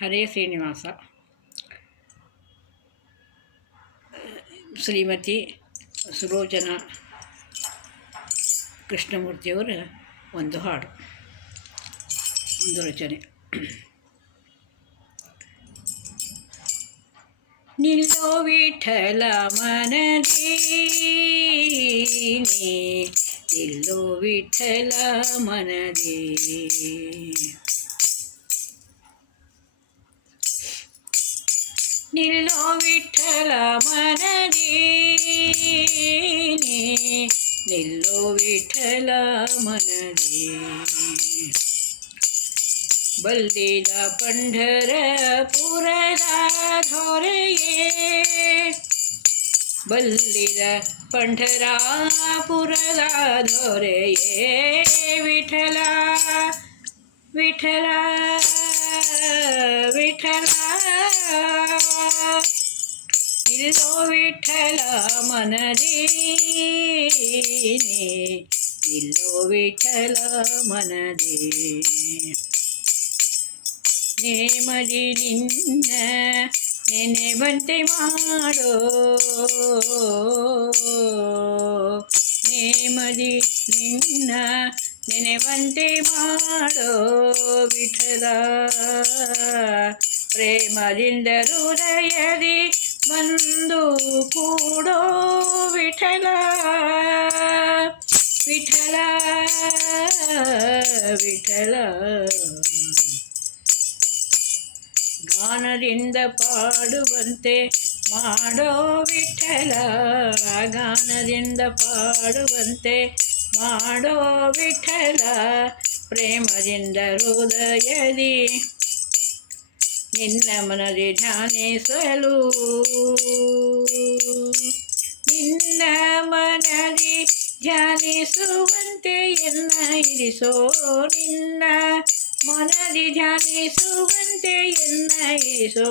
ಹರೇ ಶ್ರೀನಿವಾಸ. ಶ್ರೀಮತಿ ಸುಲೋಚನಾ ಕೃಷ್ಣಮೂರ್ತಿಯವರ ಒಂದು ಹಾಡು, ಒಂದು ರಚನೆ. ನಿಲ್ಲೋ ವಿಠಲ ಮನದಿ, ನಿಲ್ಲೋ ವಿಠಲ ಮನದಿ, ನಿಲ್ಲೋ ವಿಠಲ ಮನದಿ, ನಿಲ್ಲೋ ವಿಠಲ ಮನದಿ. ಬಲ್ಲಿದ ಪಂಢರಪುರದ ಧೊರೆಯೇ, ಬಲ್ಲಿದ ಪಂಢರಾಪುರದ ಧೊರೆಯೇ, ವಿಠಲ ವಿಠಲ ವಿಠಲ. ನಿಲ್ಲೋ ವಿಠಲ ಮನದಿ, ನಿಲ್ಲೋ ವಿಠಲ ಮನದಿ. ನೇಮದಿ ನಿನ್ನ ನೆನೆವಂತೆ ಮಾಡೋ, ನೇಮದಿ ನಿನ್ನ ನೆನೆವಂತೆ ಮಾಡೋ ವಿಠಲ. ಪ್ರೇಮದಿಂದ ಹೃದಯದಿ ಬಂದು ಕೂಡೋ ವಿಠಲ, ವಿಠಲ ವಿಠಲ. ಗಾನದಿಂದ ಪಾಡುವಂತೆ ಮಾಡೋ ವಿಠಲ, ಗಾನದಿಂದ ಪಾಡುವಂತೆ ಮಾಡೋ ವಿಠಲ. ಪ್ರೇಮದಿಂದ ಹೃದಯದಿ ನಿನ್ನ ಮನದಿ ಧ್ಯಾನಿಸಲು, ನಿನ್ನ ಮನದಿ ಧ್ಯಾನಿಸುವಂತೆ ಎನ್ನ ಇರಿಸೋ, ನಿನ್ನ ಮನದಿ ಧ್ಯಾನಿಸುವಂತೆ ಎನ್ನ ಇರಿಸೋ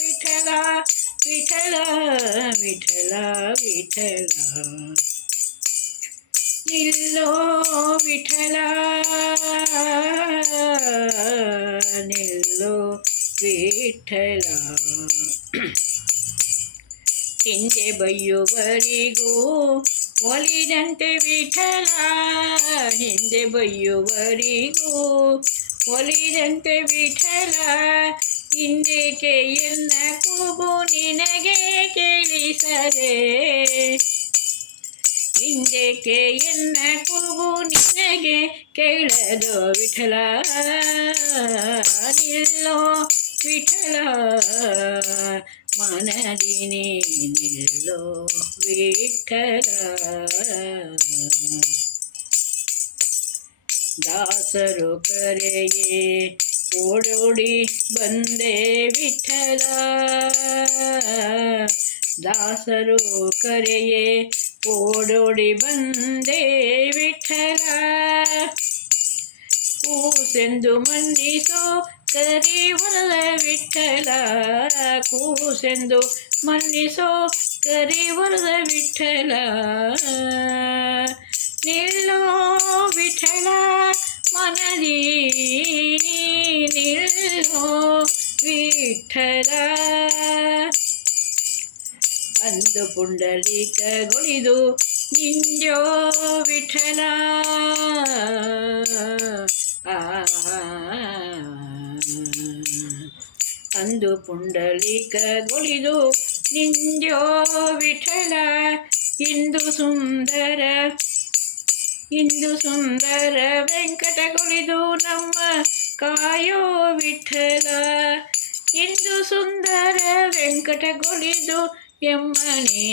ವಿಠಲ, ವಿಠಲ ವಿಠಲ ವಿಠಲ. ನಿಲ್ಲೋ ವಿಠಲ, ನಿಲ್ಲೋ ವಿಠಲ. ಹಿಂದೆ ಬಯ್ಯುವರಿಗೂ ಒಲಿದಂತೆ ವಿಠಲ, ಹಿಂದೆ ಬಯ್ಯುವರಿಗೂ ಒಲಿದಂತೆ ವಿಠಲ. ಹಿಂದೇಕೆ ಎನ್ನ ಕೂಗು ನಿನಗೆ ಕೇಳಿಸದೆ, ಹಿಂದೇಕೆ ಎನ್ನ ಕೂಗು ನಿನಗೆ ಕೇಳದೋ ವಿಠಲ. ನಿಲ್ಲೋ ವಿಠಲ ಮನದಿ, ನಿಲ್ಲೋ ವಿಠಲ. ದಾಸರು ಕರೆಯೇ ಓಡೋಡಿ ಬಂದೆ ವಿಠಲ, ದಾಸರು ಕರೆಯೇ ಓಡೋಡಿ ಬಂದೆ ವಿಠಲ. ಕೂಸೆಂದು ಮನ್ನಿಸೋ ಕರಿವಲ್ಲ ವಿಠಲ, ಕೂಸೆಂದು ಮನ್ನಿಸೋ ಕರಿವಲ್ಲ ವಿಠಲ. ನಿಲ್ಲೋ ವಿಠಲ ಮನದಿ, ನಿಲ್ಲೋ ವಿಠಲ. ಅಂದು ಪುಂಡಲೀಕಗೊಳಿದು ನಿಂಜೋ ವಿಠಲ, ಅಂದು ಪುಂಡಲೀಕಗೊಳಿದು ನಿಂಜೋ ವಿಠಲ. ಇಂದು ಸುಂದರ, ಇಂದು ಸುಂದರ ವೆಂಕಟಗೊಳಿದು ನಮ್ಮ ಕಾಯೋ ವಿಠಲ, ಇಂದು ಸುಂದರ ವೆಂಕಟಗೊಳಿದು ಎಮ್ಮನೆ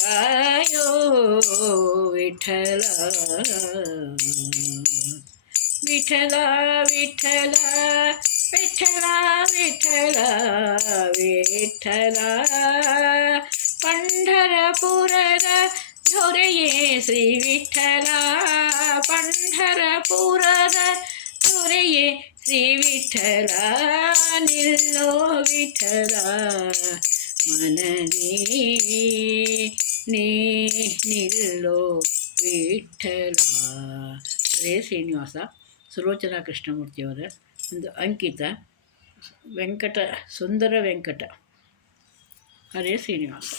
ಕಾಯೋ ವಿಠಲ, ವಿಠಲ ವಿಠಲ ವಿಠಲ ವಿಠಲ ವಿಠಲ. ಪಂಢರಪುರದ ಧೊರೆಯೇ ಶ್ರೀ ವಿಠಲ, ಪಂಢರಪುರದ ಧೊರೆಯೇ ಶ್ರೀ ವಿಠಲ. ನಿಲ್ಲೋ ವಿಠಲ ಮನದಿ, ನಿಲ್ಲೋ ವಿಠಲ. ಹರೇ ಶ್ರೀನಿವಾಸ. ಸುಲೋಚನಾ ಕೃಷ್ಣಮೂರ್ತಿಯವರ ಒಂದು ಅಂಕಿತ ವೆಂಕಟ ಸುಂದರ ವೆಂಕಟ ಹರೇ ಶ್ರೀನಿವಾಸ.